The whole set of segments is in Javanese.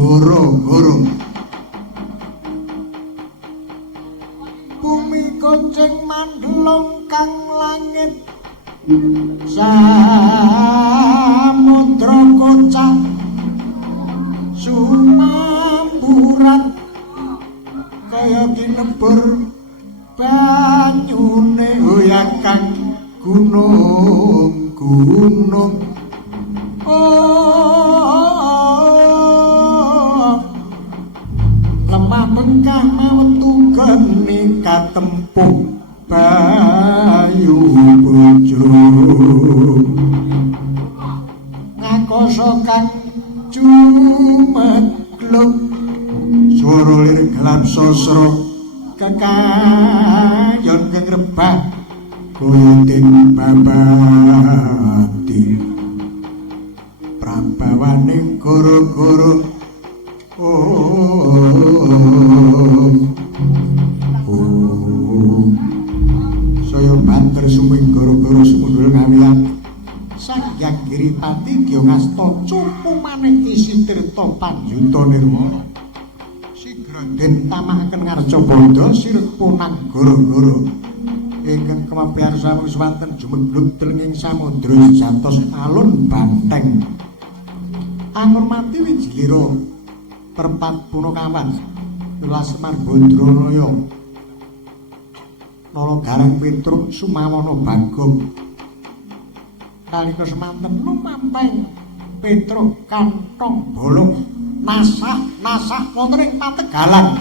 goro-goro. Bumi kucing mandlong kang langit samudra kocak sumamburat kaya kinebur banyune hoyakan gunung-gunung. Lemah bengkah metu geni katempuh bayu bojo ngakosokan jumegluk swara lir gelap sosro kekayon kengrebah kuyuting babati prabawaning goro-goro. Saya banter suming goro-goro sumundul ngawian Sang Hyang Giripati Gyongasta cupu maneh isi tirta panjuta nirmala sigra den tamakaken ngarca bandha sirih punang goro-goro ingkang kemapiar sampun swanten jumegluk delenging samudra jatos alun banteng angurmati wijilira perpat punakawan welas Semar Bandranaya Nala Garang Petruk Sumawana Bagong nalika semanten lumampahing Petruk kantong bolong nasah wonten ing Pategalan.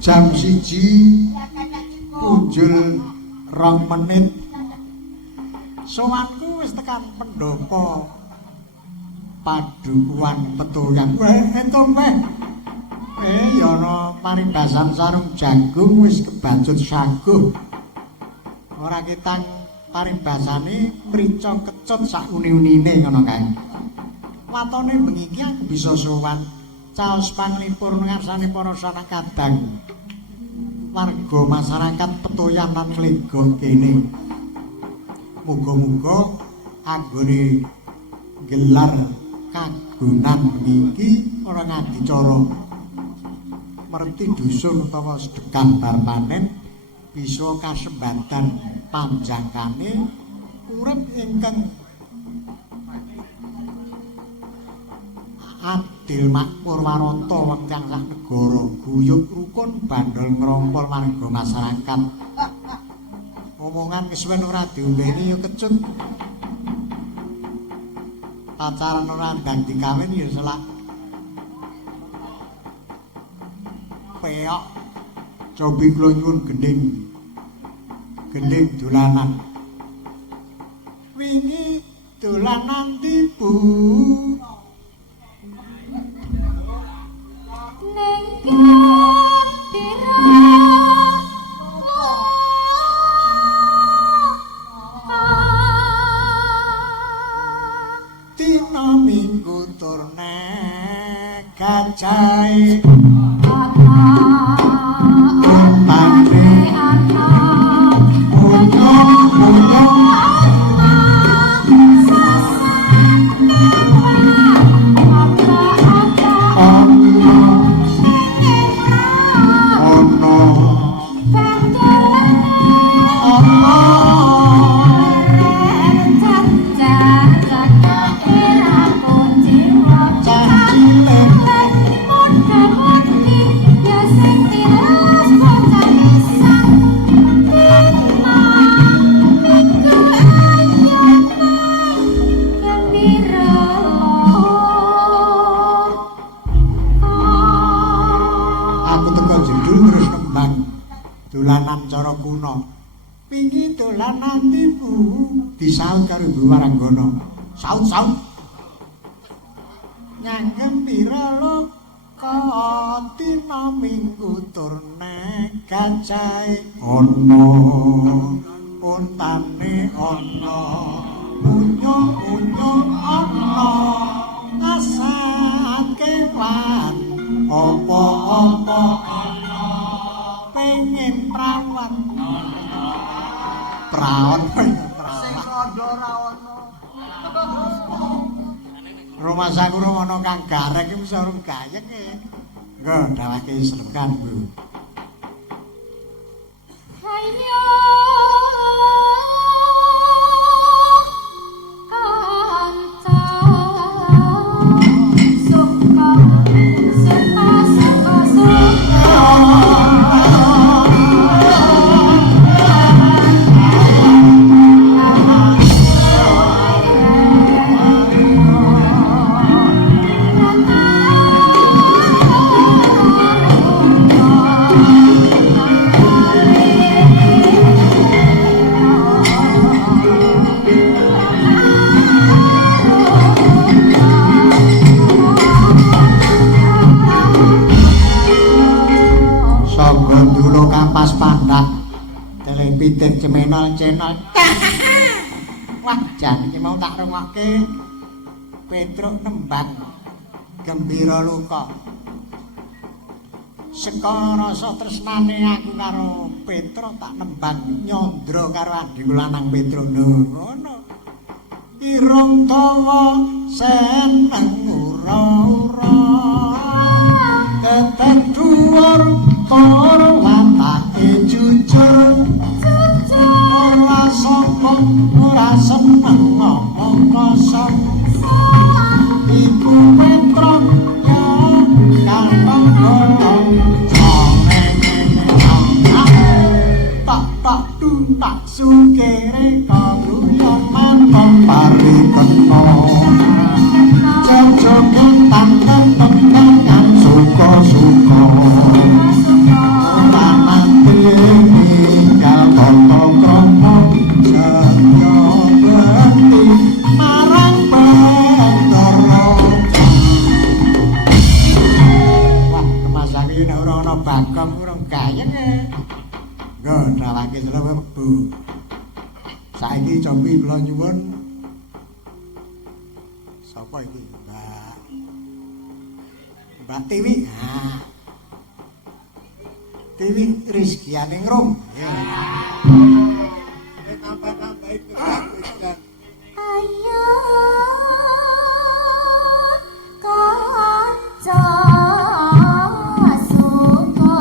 jam 1 punjul 2 menit sowanku wis tekan pendopo padukuhan petuyan entum ya ana paribasan sarung jagung wis kebacut saguh ora kitang paribasane mrica kecut sak uni-unine ngono kae watone bengi iki aku bisa sowan caos panglipur ngarsane para sanak kadang warga masyarakat Petoyan lan Klego kene muga-muga anggone gelar kagunan iki ora ngadicara merti dusun utawa sedekah bar panen bisa kasembatan panjangkane urip ingkang adil makmur warata wekdal sak negara guyub rukun bandol ngrompol warga masyarakat omongan kesuwen ora diombeni ya kecut pacaran ora ndang dikawin ya selak peok cobi kula nyuwun gending dolanan wingi dolanan tipu ning dina minggu turne gajai dolanan cara kuna pingi dolanan tipu disaut karo Ibu Waranggana saut nyangkem pira loka dina minggu turne gajai ana untane ana unyung ana asat kewan apa-apa pengen prawan sing rondo ra ono rumah saku ana kang garek iki mesti urung gayeng e nggo dawake slekan Bu hayo kanca suka pas pandak telepitik cemenol channel wah jan iki mau tak rungokke Petruk nembang gembira luka seka rasa tresnane aku karo Petruk tak nembang nyandra karo adhiku lanang Petruk ngono irung dawa seneng ura-ura tetek dhuwur para watake jujur ora sombong ora seneng ngomong kosong iku Petruk ya kantong bolong tak tak sukere kaguyon mantong parikeno jam-jam tangan tendangan suka-suka gayenge. Nggo dawake selawet Bu. Saiki cobi kula nyuwun sapa iki? Mbak Tiwi. Nah. Tiwi Rizkianingrum. Ya. Nambah-nambah itu. Ayo kanca suka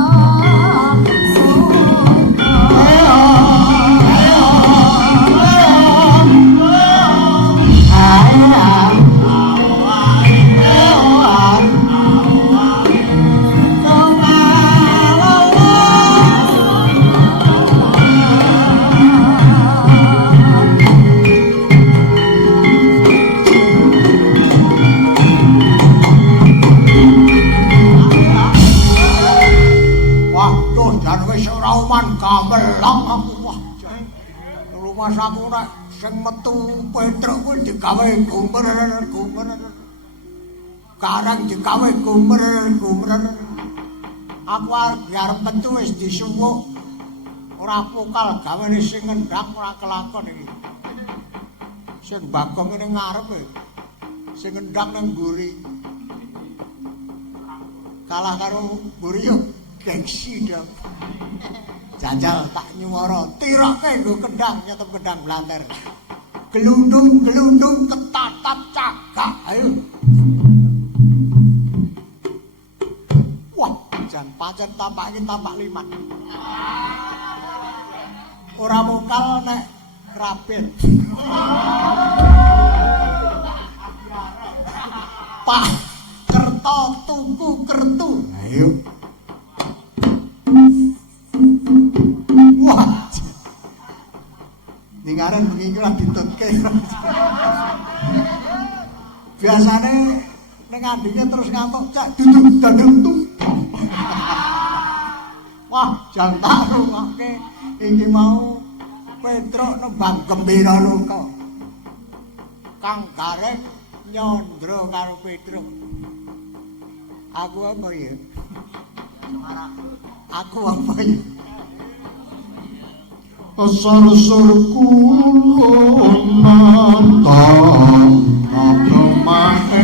gamelang aku wah. Rumah saku nek sing metu Petruk kuwi digawe gumer. Karang digawe gumer. Aku arep metu wis disuwuk. Ora pokal gawene sing ngendhang ora kelakon iki. Sing Bagong ning ngarepe. Sing ngendhang nang mburi. Kalah karo mburi yo gengsi dong. Jajal tak nyuwara tiroke nggo kendhang nyetep kendhang blanter. Gelundung ketatap cagak. Ayo. Wah, jan pancen tampak iki tampak liman. Ora mokal nek rabet. Pak kerto tuku kertu. Ayo. Wah. Ningaran bengi ora ditutke. Biasane ning andike terus ngantuk cak duduk dandeng tumpang. Wah, jan tak rungokke iki mau Petruk nembang gembira loka. Kang Gareng nyondro karo Petruk. Aku apa ya? Aku apa ya? Asar-asar kula nantang agamae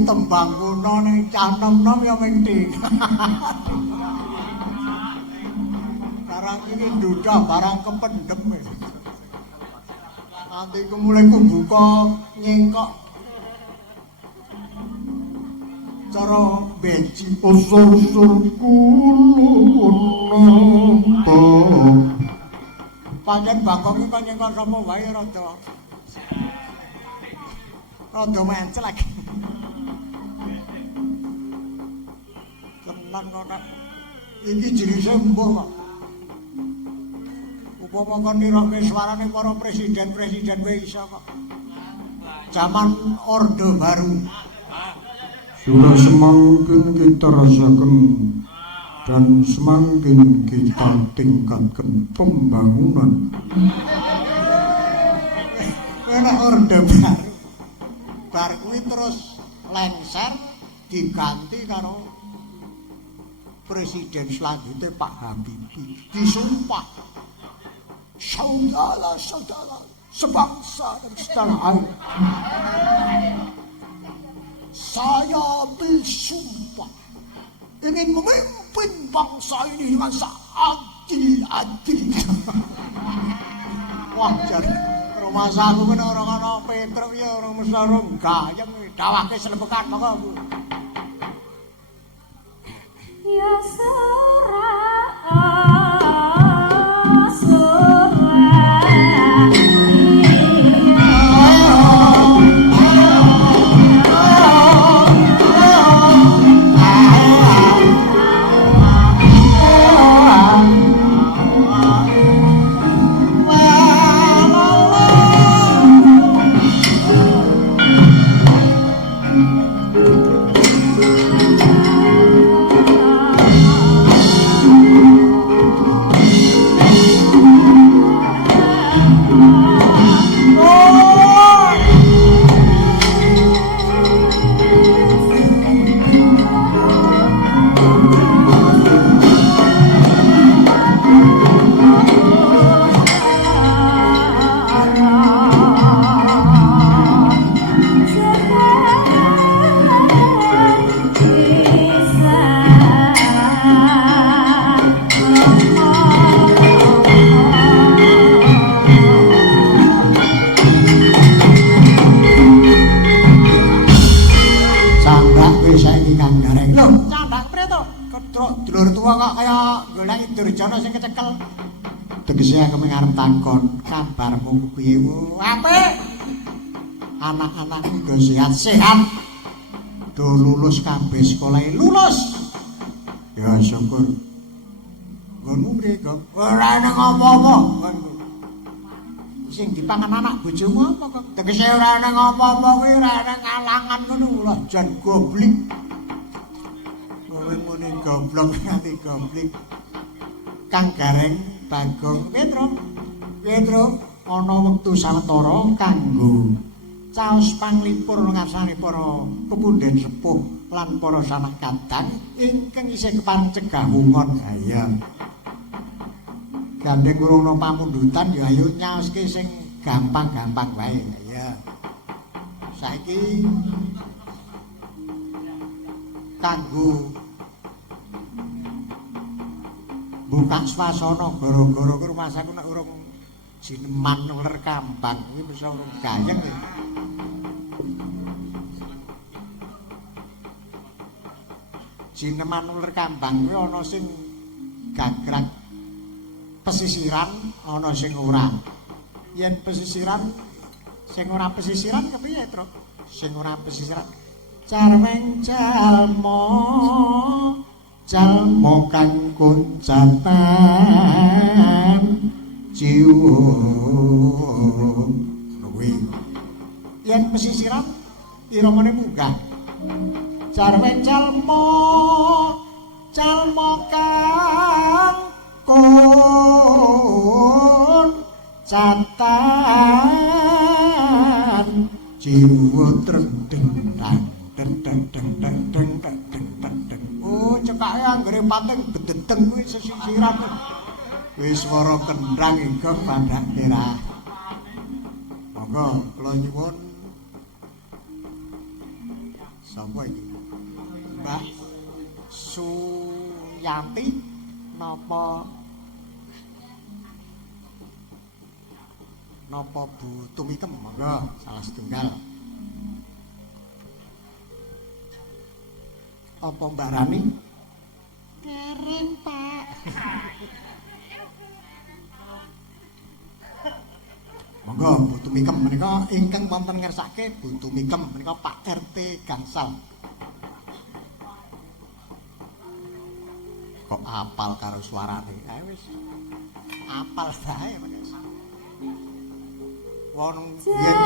tembang kuno ning cah nom-nom ya mending. Barang ini dudah barang kependem. Nanti mulai kubuka nyengkok. Cara beci usur-usur kulo nonton. Pancen Bagong iki kok nyengkok sapa wae rada mencel lagi. Tenan kok nek iki jenise mbuh kok. Upama kon nirokke suarane para presiden-presiden wae iso kok. Zaman Orde Baru. Sudah semakin kita rasakan dan semakin kita tingkatkan pembangunan. Karena Orde Baru. Bar kuwi terus lengser diganti karo presiden selanjutnya Pak Habibie. Disumpah saudara-saudara sebangsa dan setanah air. Saya bersumpah ingin memimpin bangsa ini dengan seadil-adil. Wah, jadi rumah saku kan orang-orang Petruk ya orang mesarung gayeng dawake selebekan maka Bu. Ya sora dulur tuwa kok kaya golek Durjana sing kecekel. Tegese aku ngarep takon, kabarmu piye? Apik. Anak-anak do sehat-sehat. Do lulus kabeh sekolah lulus. Ya syukur. Ngono mriko ora ana apa-apa. Sing dipangan anak bojomu apa kok? Tegese ora ana apa-apa kuwi ora ana ngalangan ngono lho jan goblik. Kowe muni goblok nganti goblik. Kang Gareng Bagong Petro ana wektu sawetara kanggo caos panglipur ngarsane para pepunden sepuh lan para sanak kadang ingkang isih kepancegah wungon gaya. Gandeng ngrungokno pamundutan ya ayo nyaoske sing gampang-gampang wae ya. Saiki kanggo buka swasana gara-gara ke rumah saku nek urung jineman uler kambang kuwi bisa urung gayeng ya. Jineman uler kambang kuwi ana sing gagrag pesisiran, ana sing ora. Yen pesisiran sing ora pesisiran kepiye, Tru? Sing ora pesisiran carweng jalma jalma kang kuncatan jiwa kuwi yen pesisiran iramane munggah carweng jalma jalma kang kuncatan jiwa trendeng oh cekake anggere pating bedeteng kuwi sesisiran wis swara kendhang iku padhak kira monggo kula nyuwun sapa iki Mbak Suyanti napa Bu Tumikem monggo salah setunggal apa Mbak Rani? Keren, Pak. Monggo Bu Tumikem menika ingkang wonten ngersake Bu Tumikem menika Pak RT Gangsal. Kok apal karo suarane? Ae wis apal bae menika. Wong yen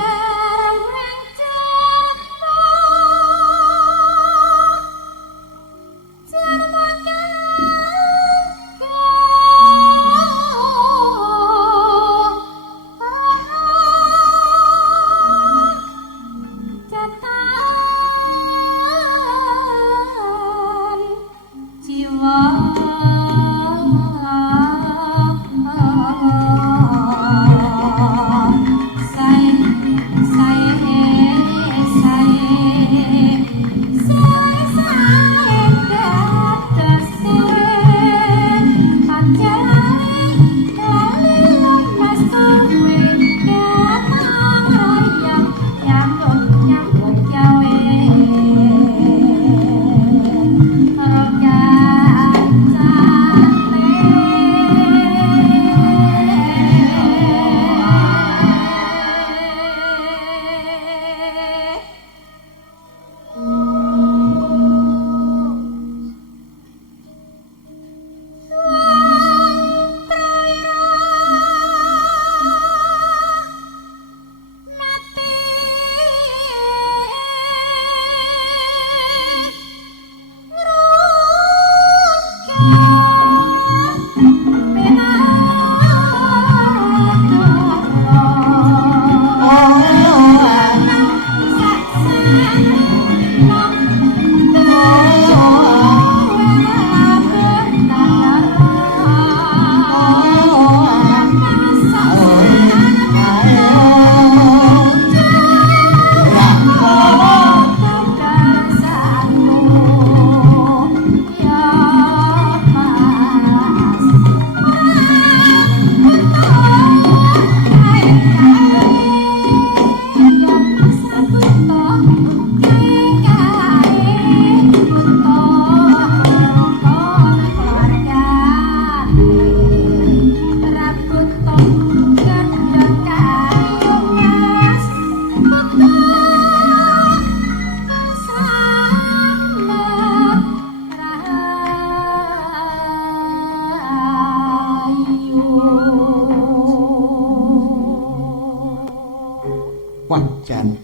jan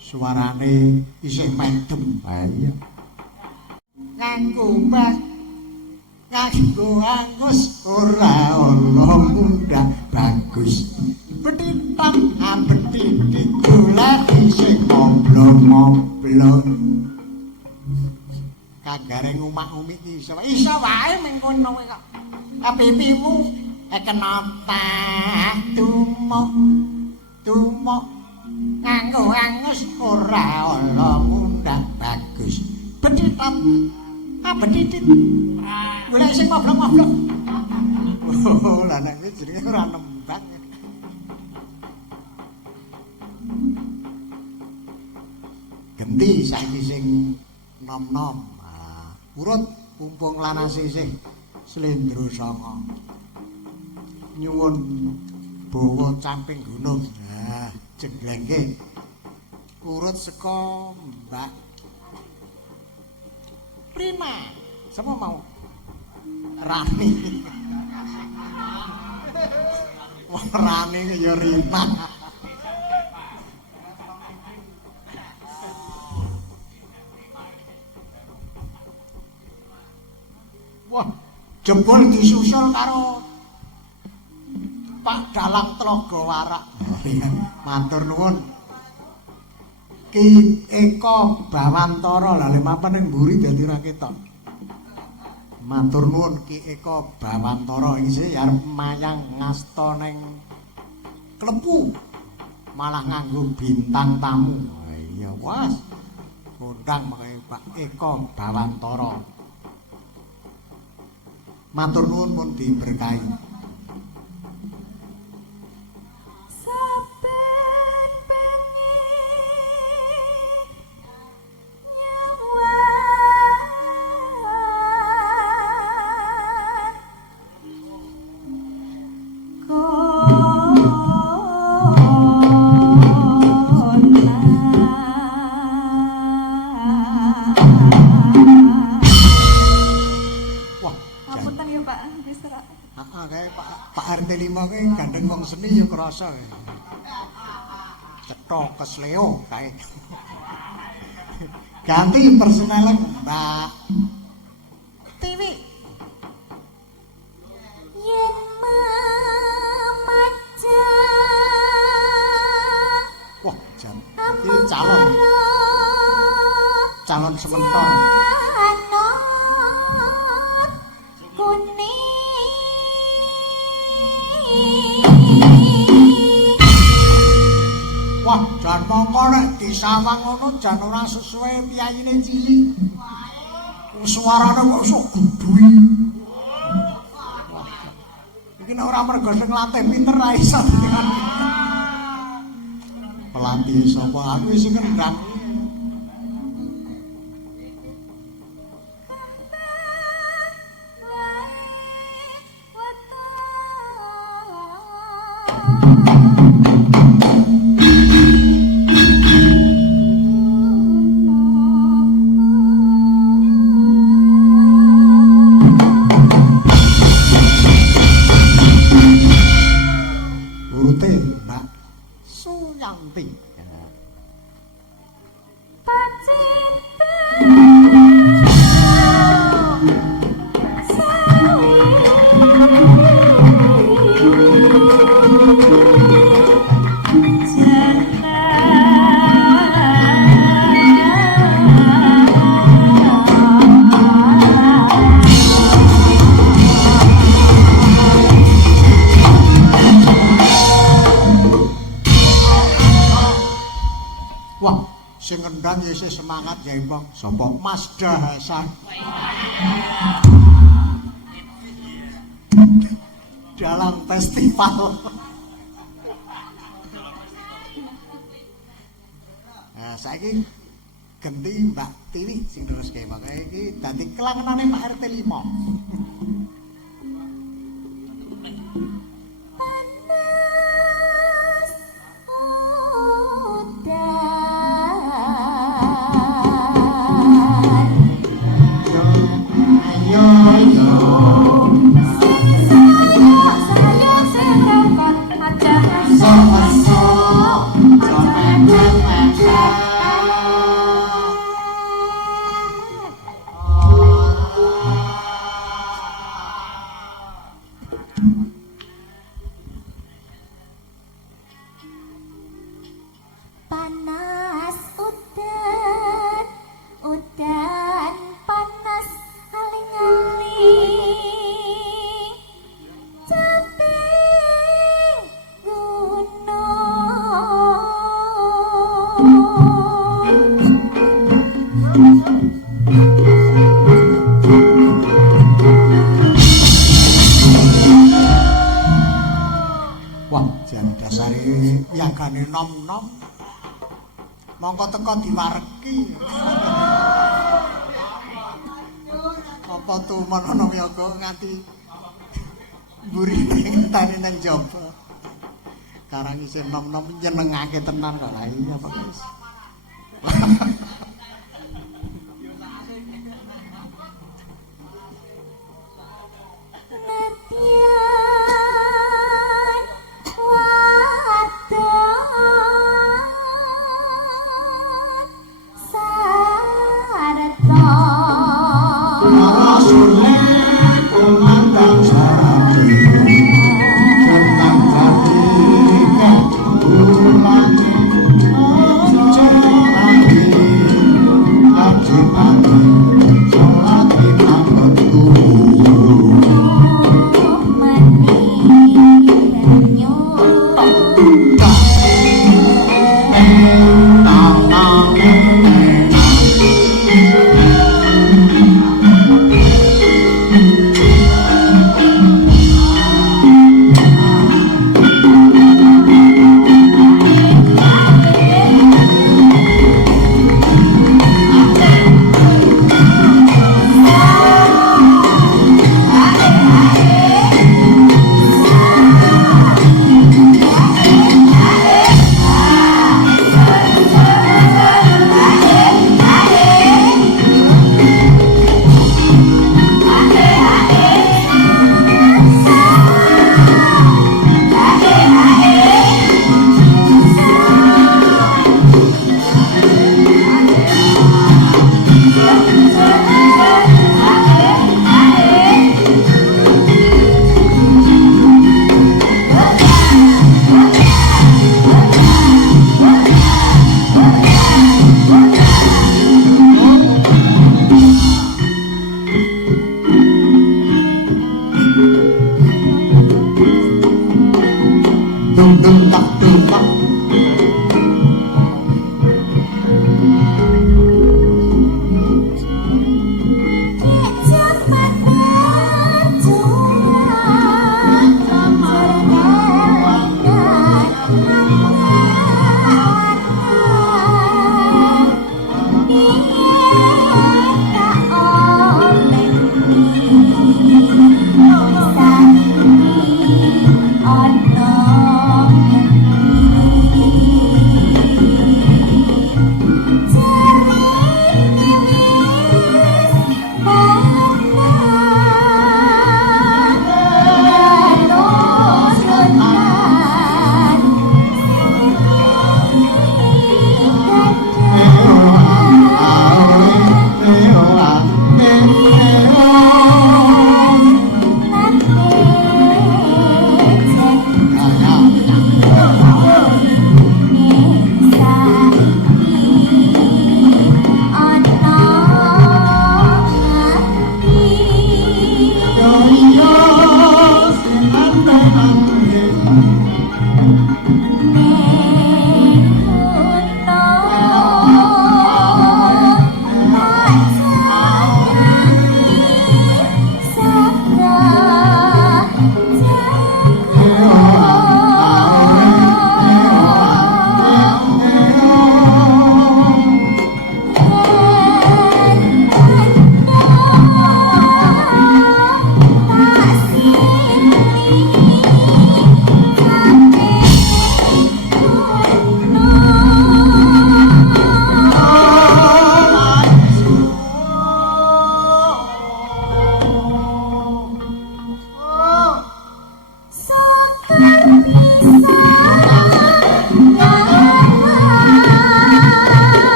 suarane isih mendem. Ha iya. Nganggo mbak nganggo angus ora ana mundak bagus. Petitam apeti golek isih moblong-moblong. Kagare ngumak-umik iso wae mengkono kok. Apipimu kenapa tumuk nganggo angus ora ana mundak bagus. Betitot betitit golek sing moblong-moblong. Oh lah nek iki jenenge ora nembang. Genti saiki sing nom-nom. Urut pumpung lanase isih Slendra Sanga. Nyuwun bawa camping gunung. Nah, jenglengke. Urut saka Mbak Rina. Sama mau Rani. Wah, Rani ya Rina. Wah, jempol disusul karo Pak Dalang Tlaga Warak. Matur nuwun. Ki Eko Bawantara lha mapan ning mburi dadi ra ketok. Matur nuwun Ki Eko Bawantara iki arep mayang ngasta ning Klepu. Malah nganggo bintang tamu. Iya, was. Kondang makane Pak Eko Bawantara. Matur nuwun pun diberkahi. Saben bengi nyawa Apunten ya Pak, bisa. Kayak Pak RT 5 kayak gandeng wong seni ya kerasa. Cetok kesleo kayak. Ganti personel Mbak Tiwi. Yen memaca Wah, jan iki calon sementor. Wah, jan mongko nek disawang ngono jan ora sesuai piyayine cilik. Suarane kok sok gudui. Iki nek ora mergo sing latih pinter ra iso. Pelatih sapa? Aku wis ngendang. Sing ngendang ya isih semangat ya Mbok. Sapa? Mas Hasan. Dalam festival. Nah, saiki ganti Mbak Tiwi sing neruske makane iki dadi kelangenane Pak RT 5. Saya nandani nom-nom. Mongko teko diwareki. Apa tumen ana wiyaga nganti mburine ngenteni nang jaba. Karang isih nom-nom nyenengake tenan kok. Lah iya apa guys.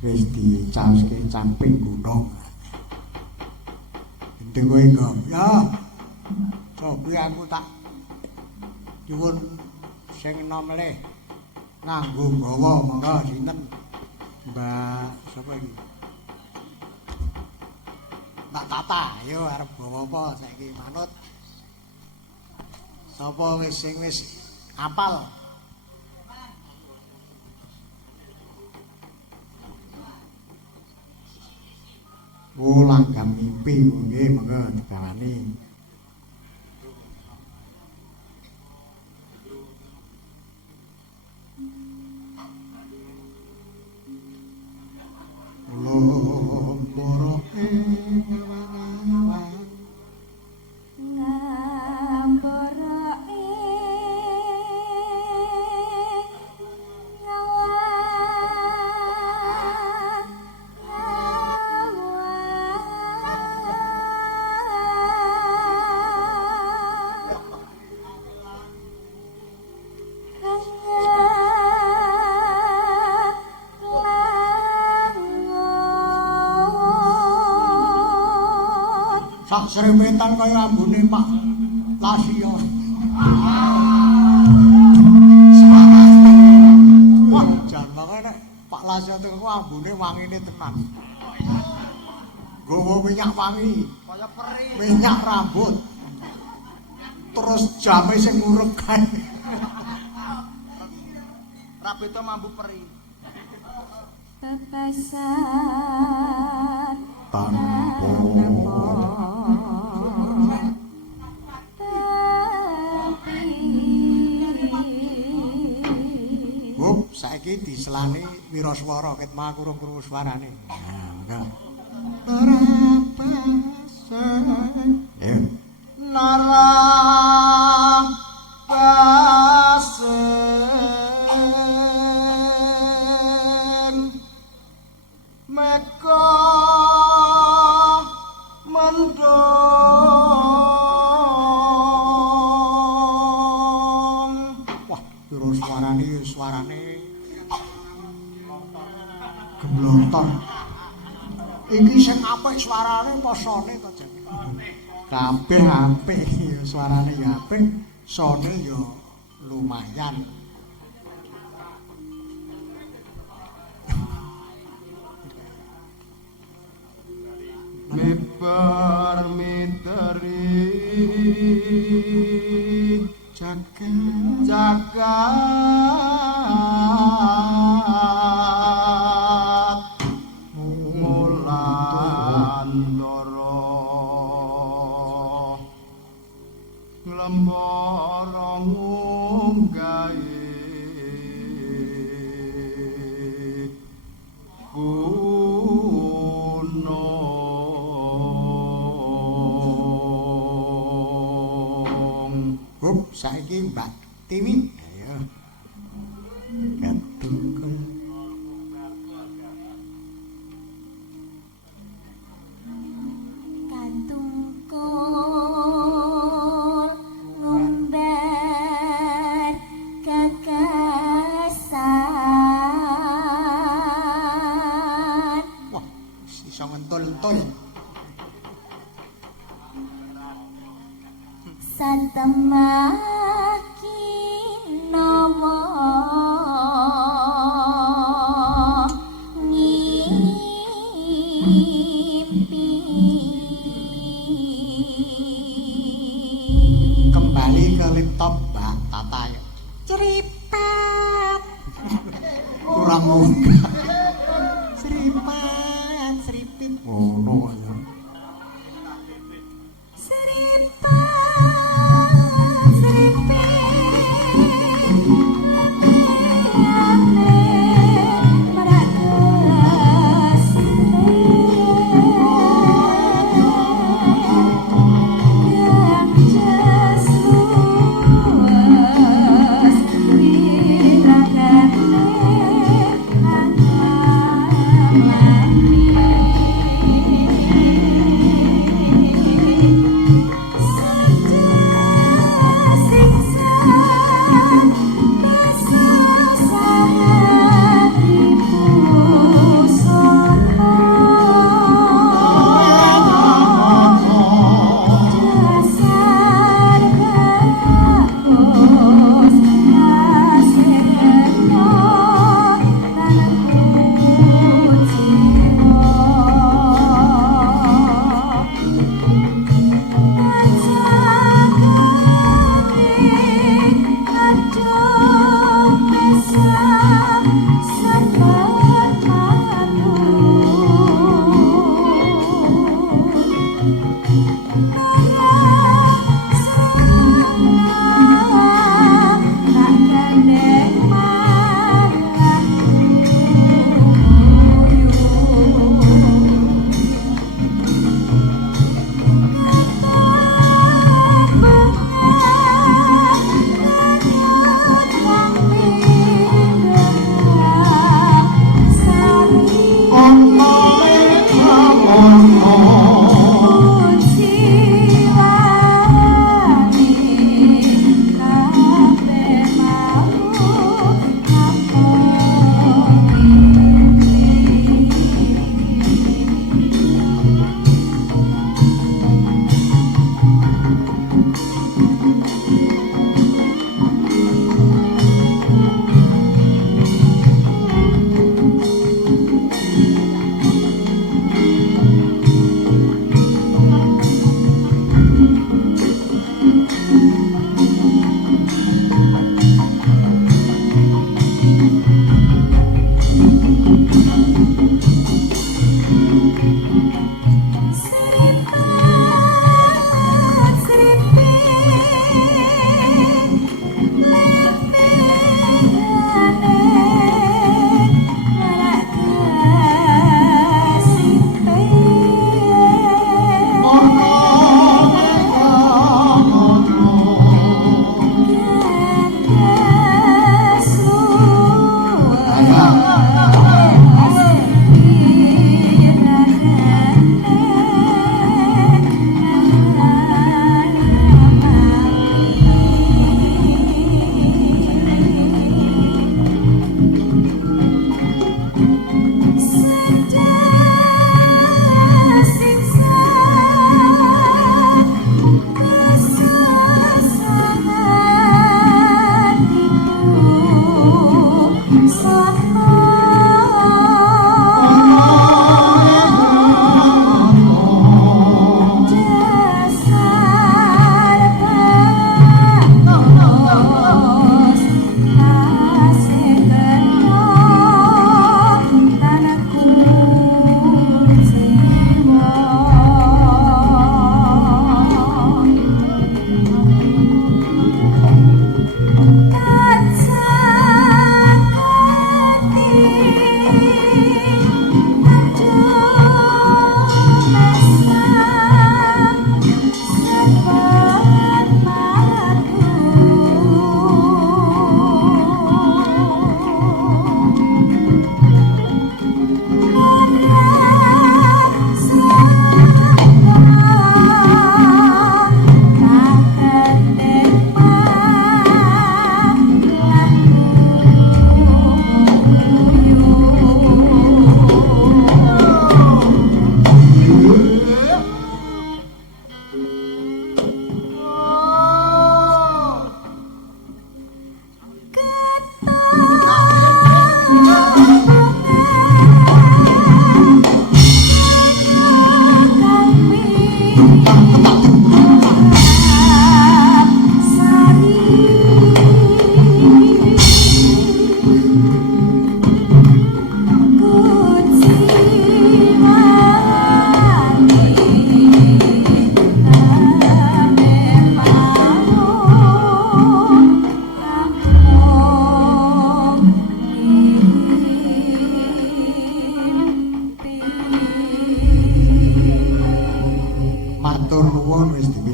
wis dicaoske camping gunung. Gendeng kowe kok. Ya. Cobi aku tak nyuwun sing enom melih nganggo gawa monggo sinten Mbak sapa iki Mbak Tata yo arep gawa apa saiki manut sapa wis sing wis apal langgam mimpi nggih monggo digawani Lomporo ing wangawan ngambara sak sremetan kaya ambune Pak Lasio. Wah, jan makane Pak Lasio tuku ambune wangine tenan. Gowo minyak wangi, kaya peri. Minyak rambut. Terus jame sing ngurek kae. Rabeta mambu peri. Bebasan Tanpa Hup, saiki diselani wiraswara ket mah krungu swarane. Nah, Narapasen. Ya. Narapasen. Meka mendong. Wah, terus suarane gemlotor. Iki sing apik suarane apa sone to, Jan? Kabeh apik, suarane ya apik, sone ya lumayan. Mibar miteri jagat mulandara nglembara ngunggahe saiki Mbak Tiwi ayo katungkul ngumbar gagasan wah iso ngentul-entul santemaki nawa ngimpi kembali ke laptop Mbak Tata ya ceripat kurang muka seripat seripit ngono ya Seripat, seripat.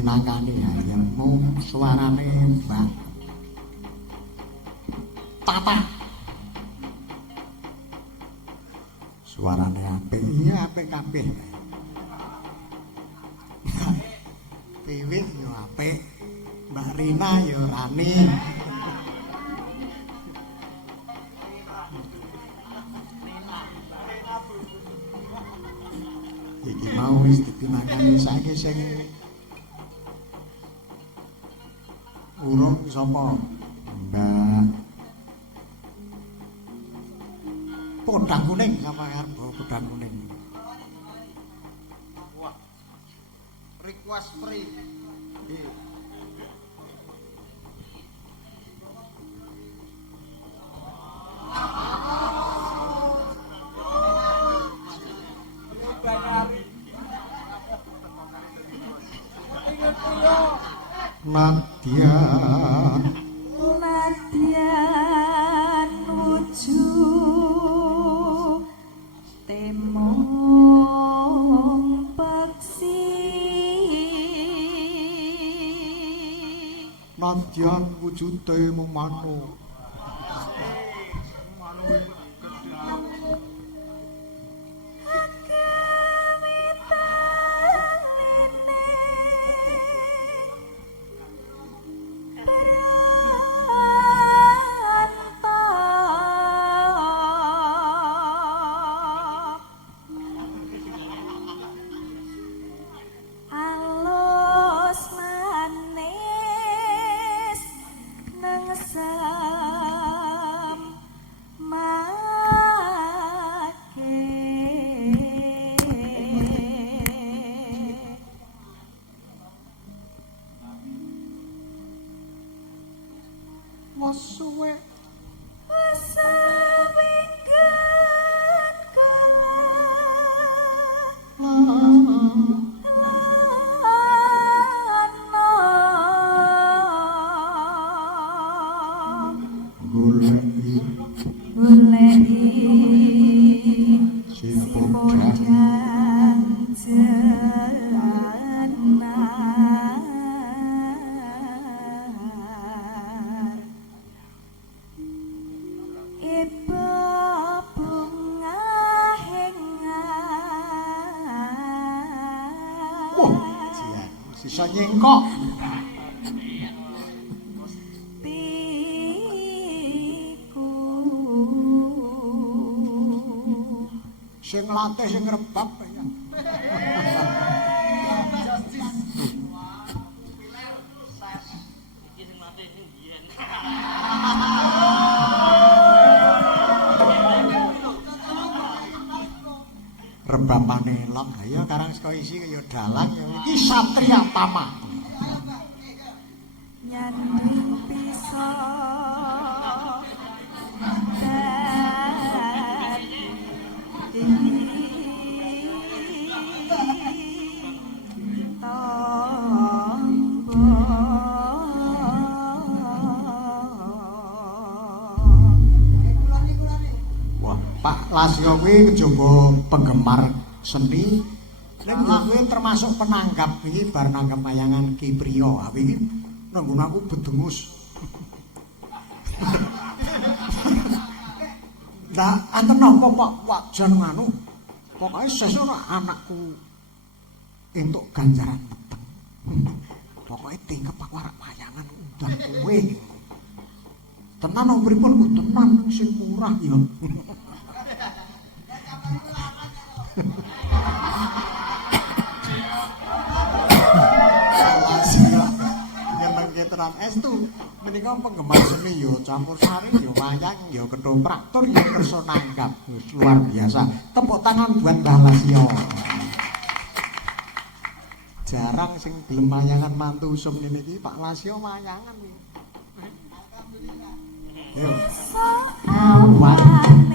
dinangkani ayammu suarane Mbak Tata. Suarane apik, iya apik kabeh. Piwik yo apik. Mbak Rina yo rani. Iki mau wis dipinangani saiki sing urung sapa? Mbak Podang Kuning sama Karbo Podang Kuning. Wah. Request free. Nggih. Nadya nuju temong peksi Nadya wujude mung manuk. Alus manis nengsem make Wes suwe sewinggan kala goleki si Podang wah jian sisa nyengkok sing latih sing rebab ya. Rebabane elok ya karang saka isi kaya dalan ya iki Satria Tama. nyanding bisa Wah, Pak Lasio kuwi kejaba penggemar seni. Ning kuwi termasuk penanggap iki bar nanggap wayangan Ki Priya. Ha iki nanggon aku bedengus. Lah anten napa Pak wajan nganu? Pokoke sesuk anakku entuk ganjaran peteng. Pokoke tingkep aku arep wayangan undang kowe. Tenan opo pripun ku tenan sing murah ya. Nyenengke tenan estu menika penggemar seni yo campur sari yo wayang yo ketoprak tur yo kersa nanggap luar biasa. Tepuk tangan buat Mbah Lasio. Jarang sing gelem wayangan mantu usum ngene iki Pak Lasio wayangan iki. Yo. Awan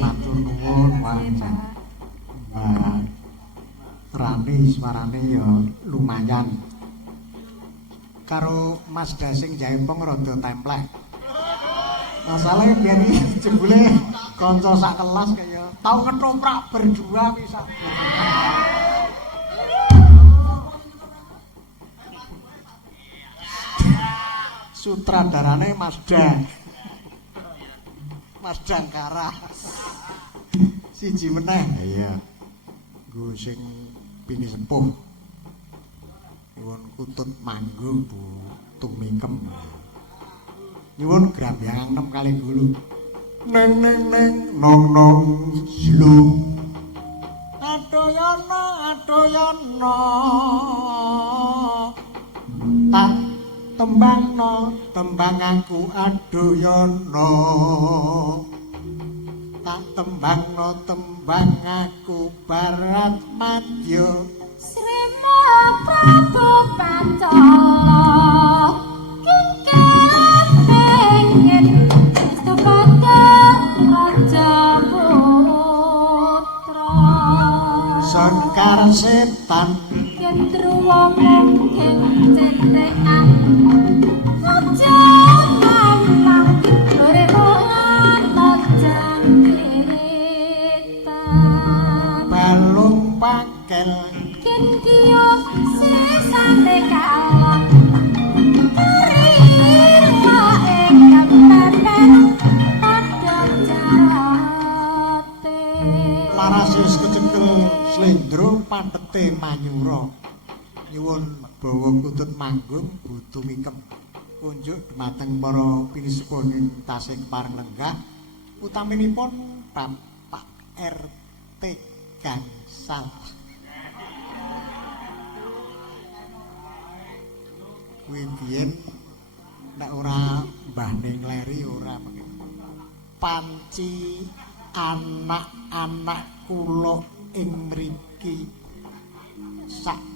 matur nuwun wajan. Mbak Rani suarane ya lumayan. Karo Mas Dasing Jaempong rada templek. Masalahnya biar jebule kanca sak kelas kaya tau ketoprak berdua bisa. Sutradarane Mas Dangkara. Siji meneh. Iya. Nggo sing pini sepuh. Nyuwun kutut manggung Bu Tumikem. Nyuwun Grambyang 6 kali gulu. Neng neng neng nong nong slung. Adoyono tak tembang aku adoyono tak tembang aku barat madya Srima Prabu Pancala kingkang pengin Stapata Raja Putra Sekar setan Gendruwa mungkin cetekan Raja Malang Dore Tojang Diritan balung pakel Kindio sisane kalah Karima ing kepepen Padha jarate laras wis kecekel slendro pandhete manyura nyuwun bawa kutut manggung Bu Tumikem kunjuk dhumateng para pinisepuh ing tasih pareng lenggah utaminipun Bapak RT Gangsal kuwi biyen nek ora Mbah Ning Leri ora panci anak-anak kula ing mriki sak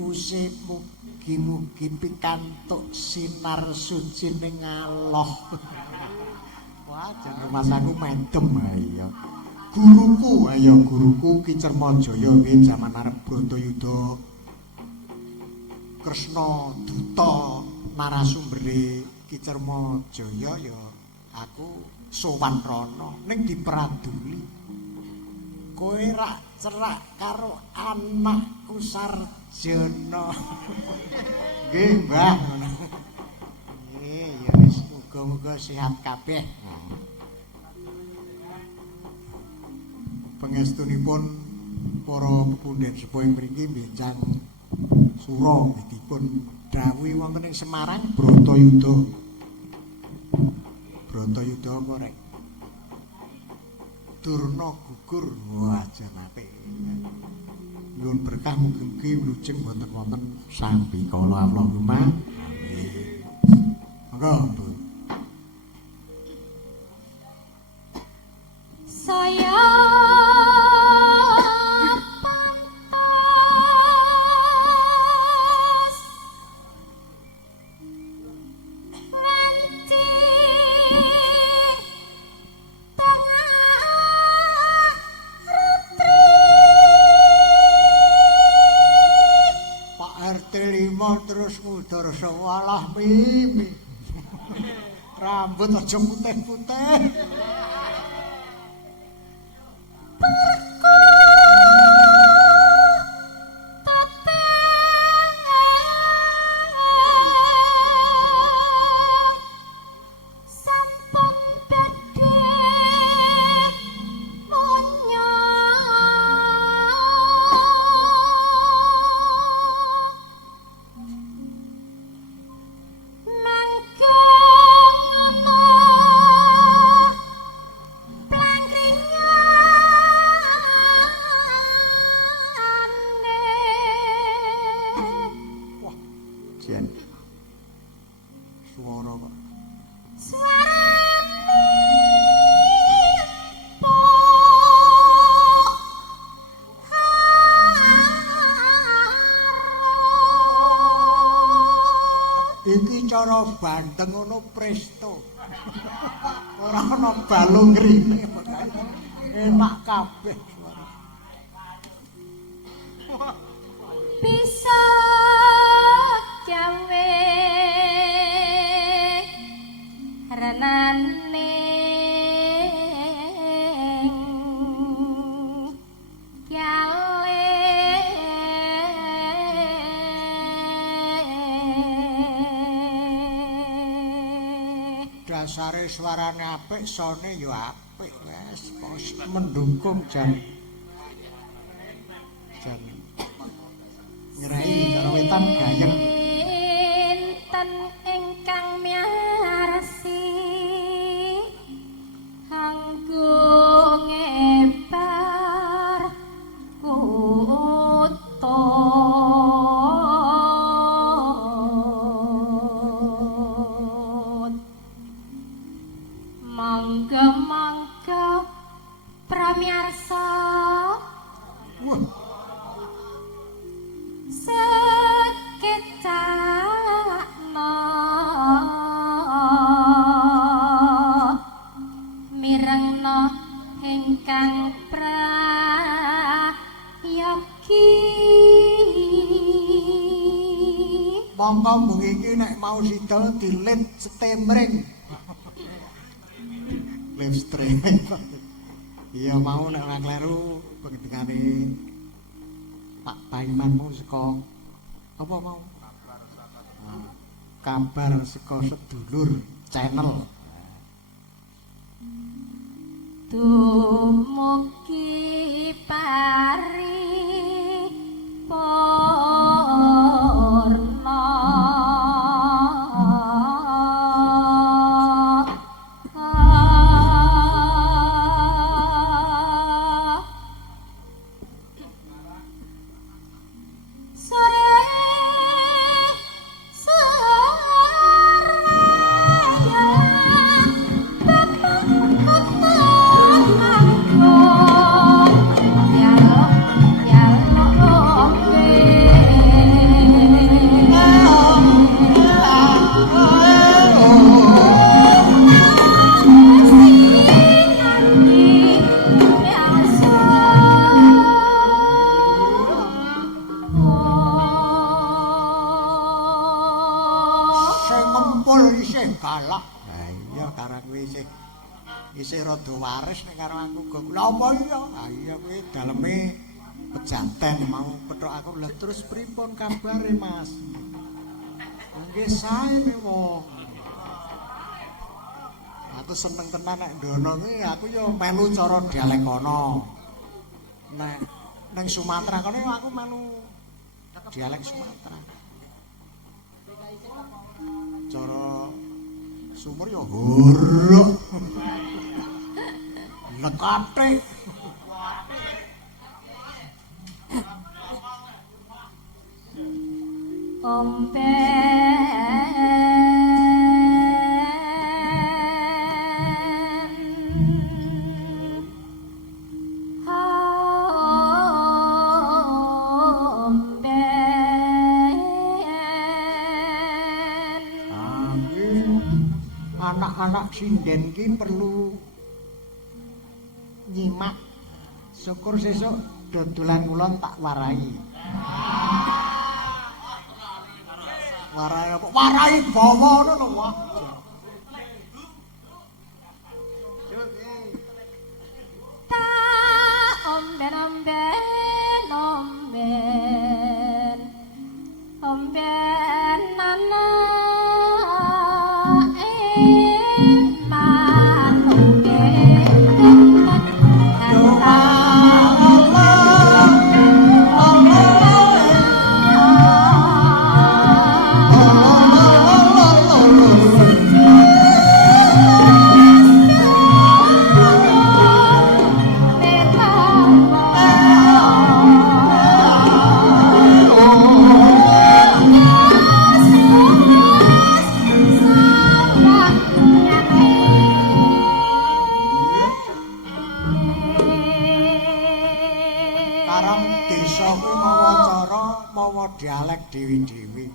use mugi-mugi pikantuk sinar suci ning Allah. Wah, jane masaku mendem ya. Guruku Ki Cermajaya wingi jaman arep Bratayuda. Kresna duta narasumbere Ki Cermajaya ya aku sowan rono ning dipraduli. Kowe rak cerak karo anakku Sarjana. Nggih, Mbah. Nggih, ya wis muga-muga sehat kabeh. Pangestunipun para pundhen sepuh ing mriki benjang sura dipun dawuhi wonten ing Semarang Bratayuda. Bratayuda apa rek? Durna gugur wajan apik. Nyuwun berkah mugi-mugi wilujeng wonten-wonten sambi kala Allahumma amin. Monggo, Bu. Saya pantas nganti tengah ratri Pak RT 5 terus mudhar sewalah mimi. Rambut aja putih-putih. Suara kok. Iki cara bandeng ngono presto. Ora ana balung ngrene. enak kabeh suara. Bisa gawe renane dasare suarane apik sone ya apik wes mendukung jan nyerai karo wetan gayeng enten ingkang miarsi kanggo ngebar kutut mangga pramiyarsa wah sekecakna mirengna ingkang prayogi mongko bengi iki nek mau sidol dilit setemring live streaming iya mau nek ora kleru pengendengane Pak Paimanmu saka apa mau kabar saka sedulur channel dumugi pari porno sing ngempul isih galak ha iya karo kuwi isih rada waris nek karo aku kok lha apa iya ha iya kuwi daleme pejanten mau petok aku lha terus pripun kabare Mas nggih sae wong aku seneng tenan nek ndono kuwi aku yo melu cara dialek kono nek ning Sumatera kono aku melu dialek Sumatera cara sumur ya huruk lekate anak-anak sinden ki perlu nyimak syukur sesuk dodolan kula tak warai warai apa warai bawa ngono wah omben nana dialek dewi-dewi.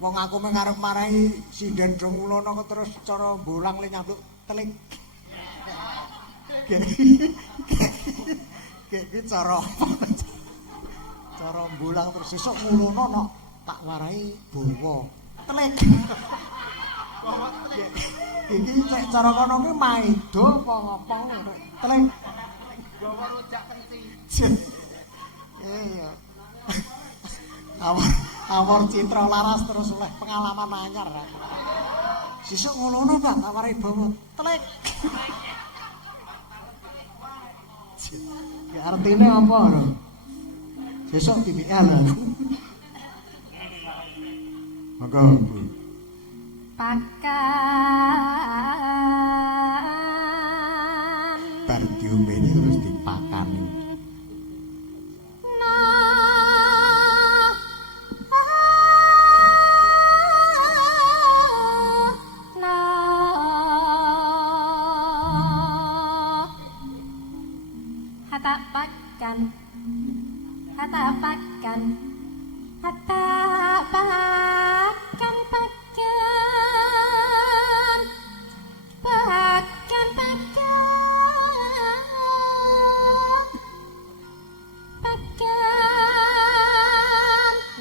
Wong aku mung arep marahi sinden Drongulono terus cara bolang le nyambuk teling. Ki cara cara mbulang terus sesuk ngulono no, tak warai bawa telik. Iki cek cara kono kuwi maido apa ngopo telik. Bawa rujak kenci. Iya. Awor citra laras terus oleh pengalaman anyar. Sesuk ngono Pak, tak warai bawa telik. Ya artine apa lho? Sesuk DPL lho. Monggo. pakan Bar diomeni terus dipakani.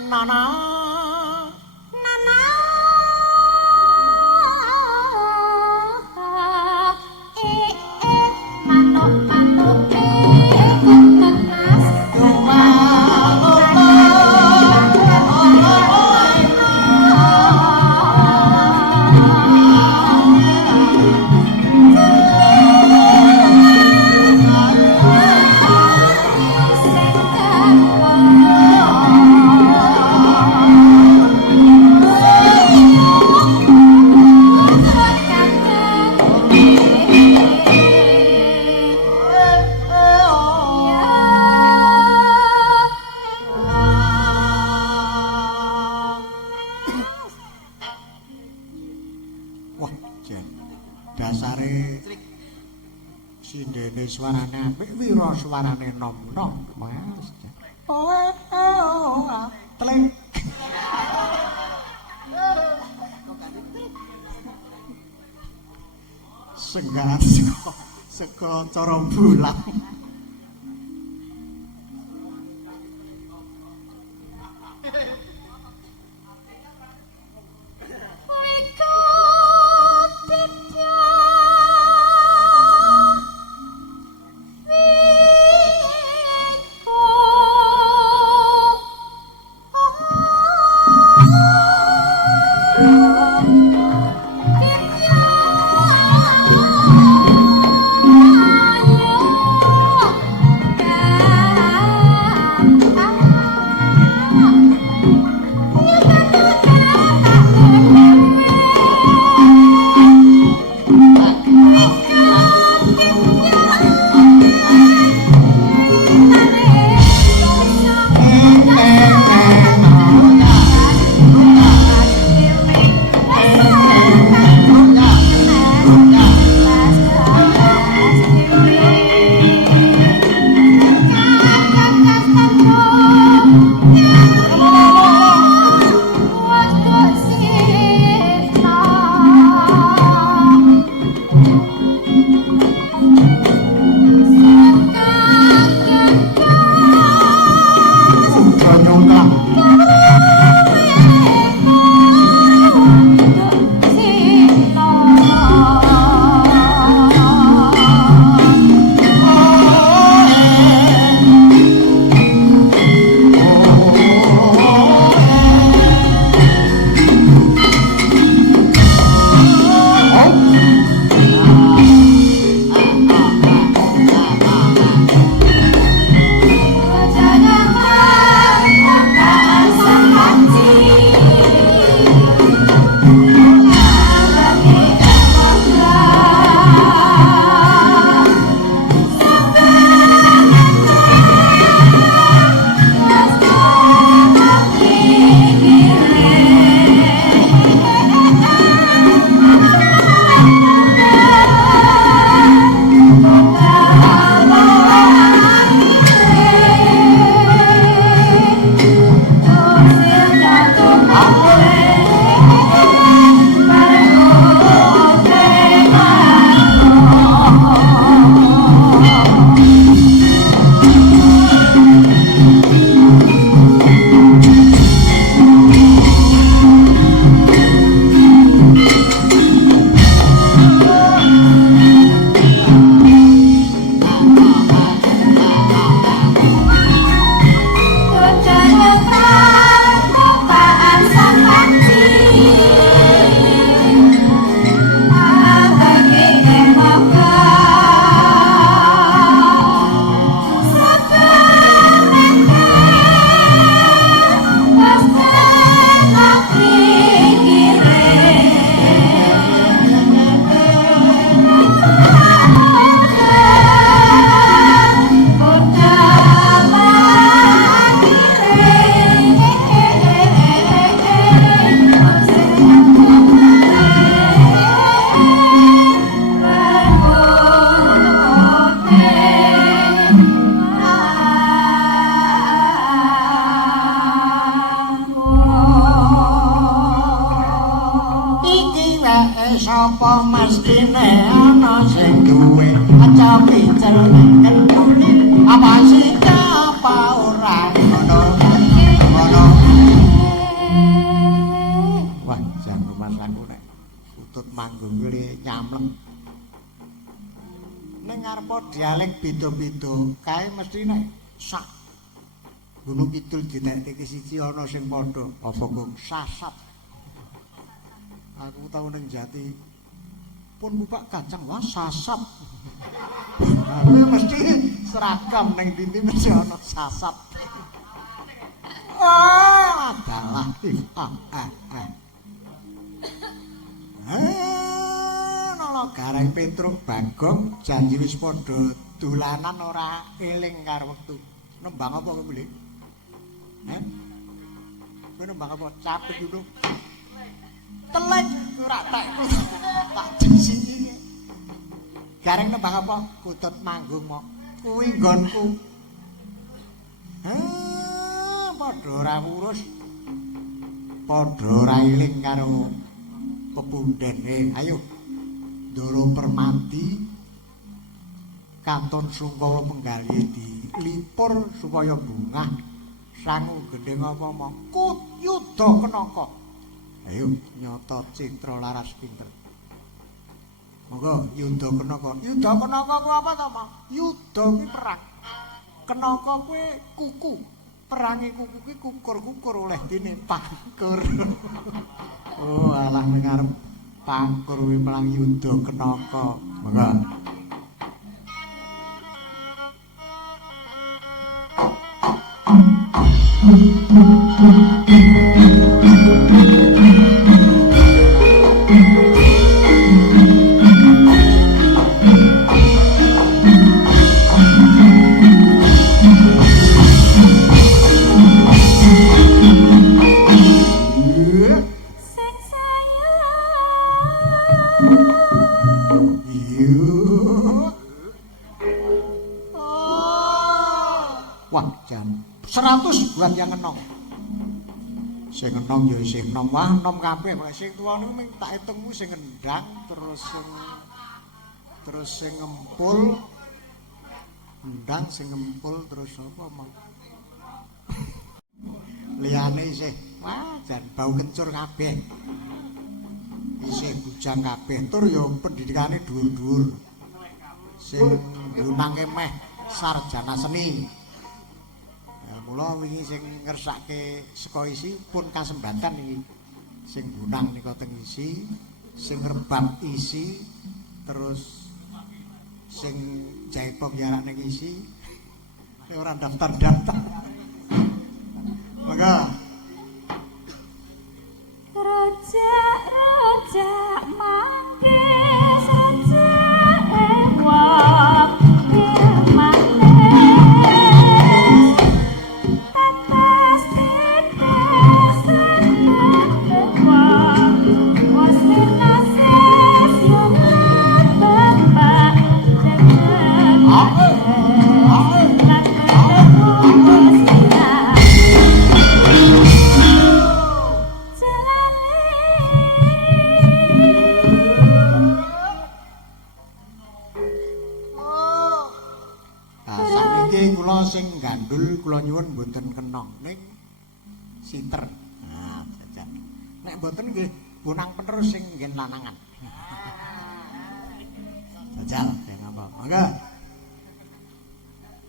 Nana wah, jen. Dasare sindene suarane apik, wira suarane nom-nom, Mas. Oh, teling. Senggahan seko cara bulang. apa sih apa ora ngono ngono wah jan mas aku nek utut manggung kuwi nyamlem ning ngarepa dialek beda-beda kae mesti nek sak Gunung Kidul ditekke siji ana sing padha apa kok sasat aku tau ning Jati pun buka kacang wah sasat tapi mesti seragam neng dindi mesti ana sasat adalah nolo gareng Petruk Bagong janji wis padha dolanan ora eling karo wektu nembang apa kowe mlih kowe nembang apa capek dulu telek ora tak disini gareng nembang apa kutut manggung kok kuwi nggonku padha ora urus padha ora eling karo pepundhene ayo Ndoro Permati Katon Sungkawa Penggalih dilipur supaya bungah sangu gendeng apa mong kut yuda kenaka ayo nyata citra laras pinter monggo yuda kenaka ku apa to Mang yuda kuwi perang kenaka kuwi kuku perangi kuku ki kukur-kukur oleh dene pangkur oh alah ning arep pangkur kuwi perang yuda kenaka monggo wah jan 100 bulan yang enong sing enong ya sing enom wah enom kabeh sing tuwa niku ming tak hitungmu sing ngendang terus sing ngempul ndang sing ngempul terus apa mau liyane isih wah jan bau kencur kabeh isih bujang kabeh tur ya pendidikane dhuwur-dhuwur sing gunange meh sarjana seni mula wingi sing ngersake saka isi pun kasembatan iki sing gunang nika teng isi sing rebab isi terus sing jaipong yarak ning isi ora daftar-daftar maka raja manggis raja ewang firmane tetes tetes ewang was nases yen bapak kula sing gandul kula nyuwun mboten kenong ning siter. Nah, jajan. Nek mboten nggih bonang penerus sing nggen lanangan. Jajal, ya ngapa? Mangga.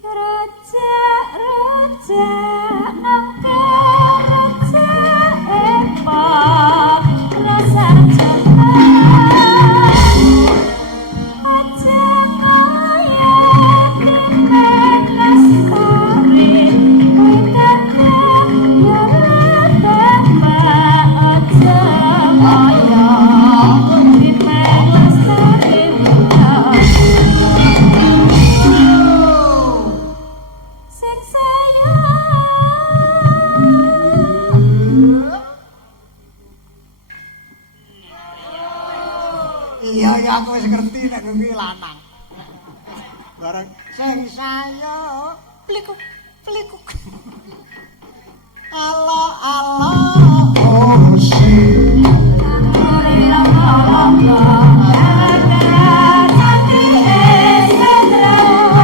Raja nangka raja epok rasarjana aja kaya dinek lestari wekane ya tetep aja kaya dinek lestari sing sayang Iya ya aku wis ngerti nek kuwi lanang. Bareng sing saya plikuk plikuk. Ala ala oh sing ora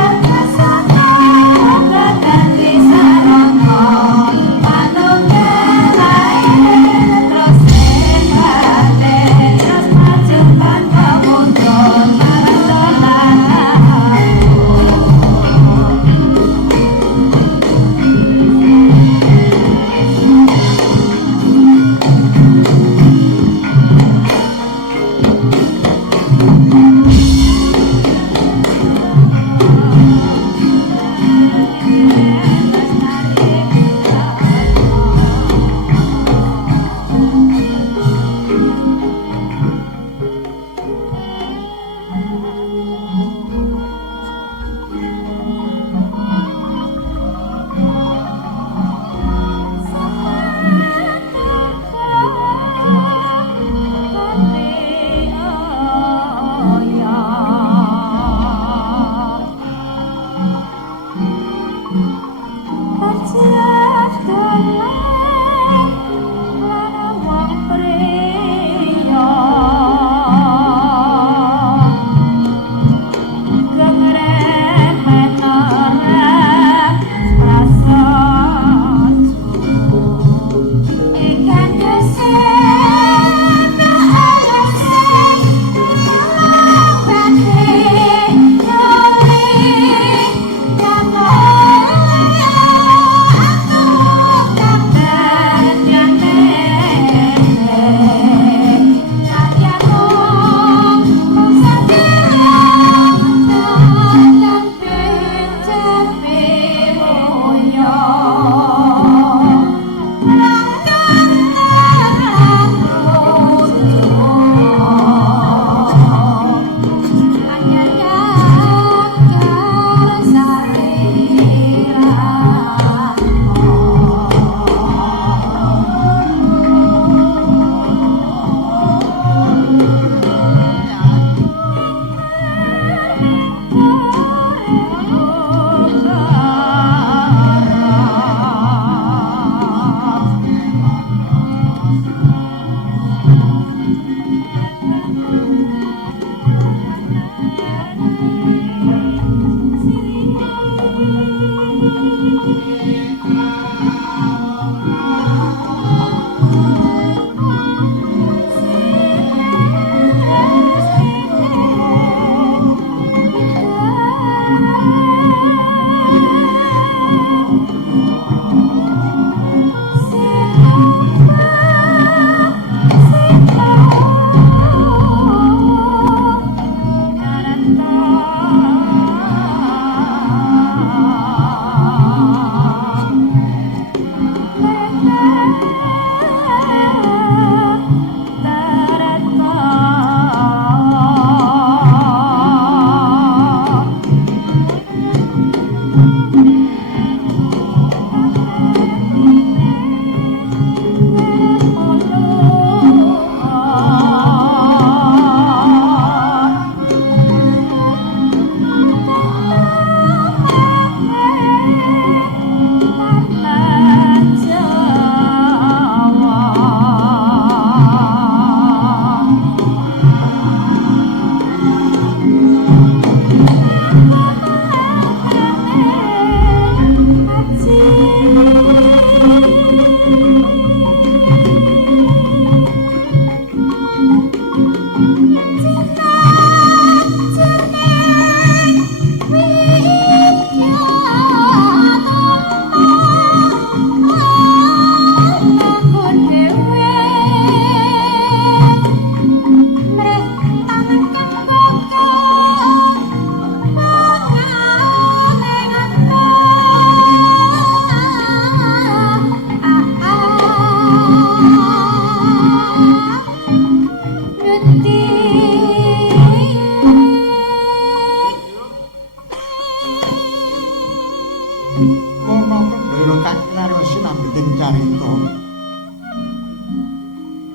Wana kendhara kang kinarya sinambeting carita.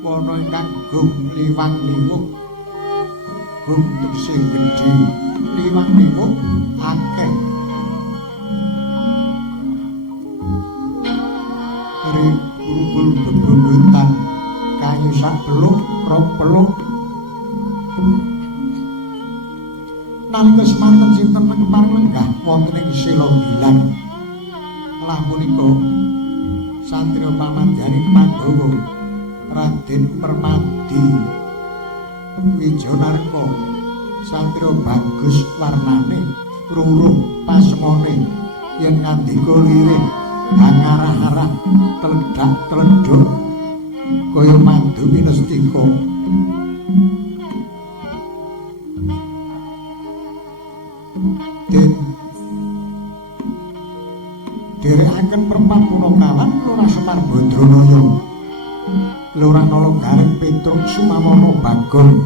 Wana ingkang gung liwang liwuk. Gung tegese gedhe, liwang liwuk akeh. Ri bul bebundutan kayu sak peluk, rong peluk. Nalika semanten sinten paring lenggah wonten ing Sila Gilang. Lah punika Satriya pamadyaning Pandhawa Raden Permadi Wijanarka Satriya bagus warnane ruruh pasemone yen ngandika lirih angarah-arah teledak-teleduk kaya madu pinastika. Den derekaken perempat punakawan Lurah Semar Badranaya, Lurah Nalagareng Petruk Sumamono Bagong,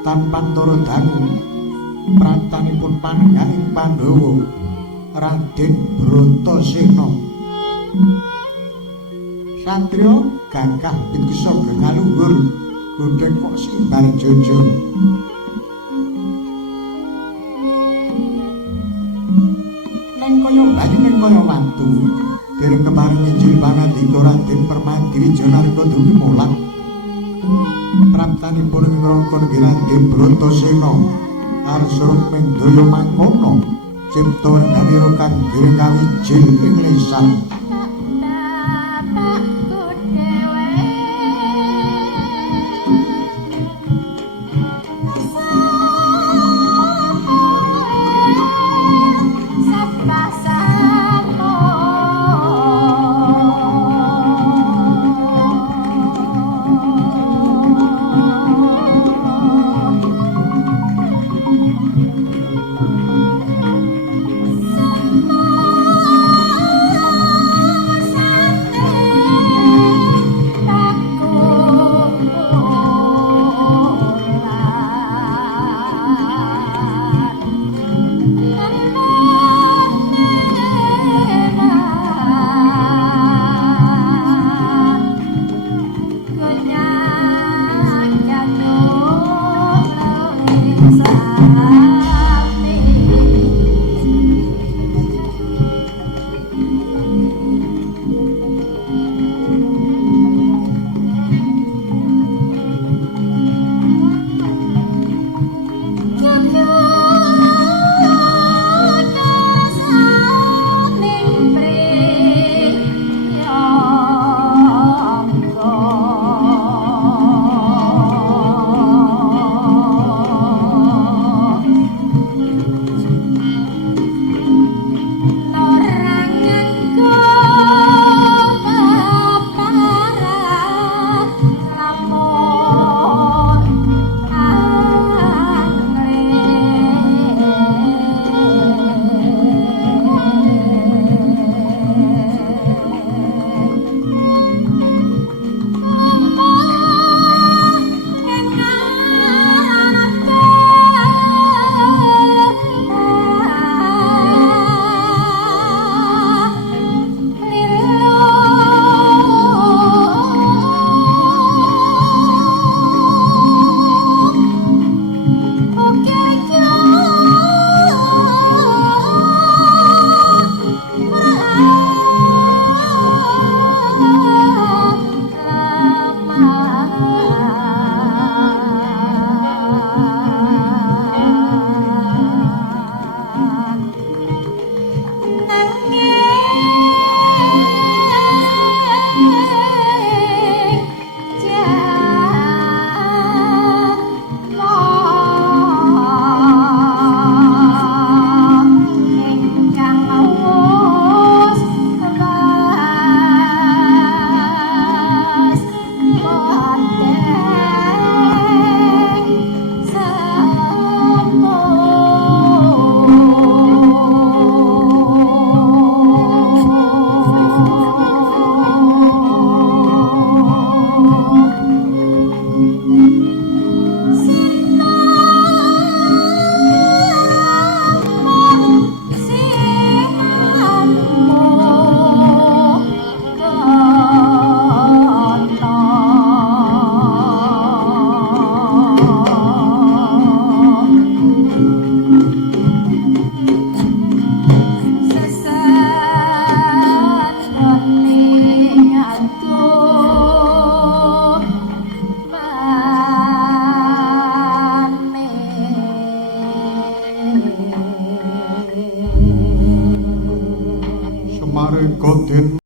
tanpantara dangu prantanipun panenggaling Pandhawa Raden Bratasena. Satriya gagah bingkisa ngaluhur godheng kok simbari jojo. Banyu ning kaya watu dereng kemaring injil pangandika Raden Permadi Wijanarka dugi mulang praptanipun ing neraka nggih Raden Bratasena arsurut mendaya mangkono cipta nganira kang dereng kawijil ing lisan. marga den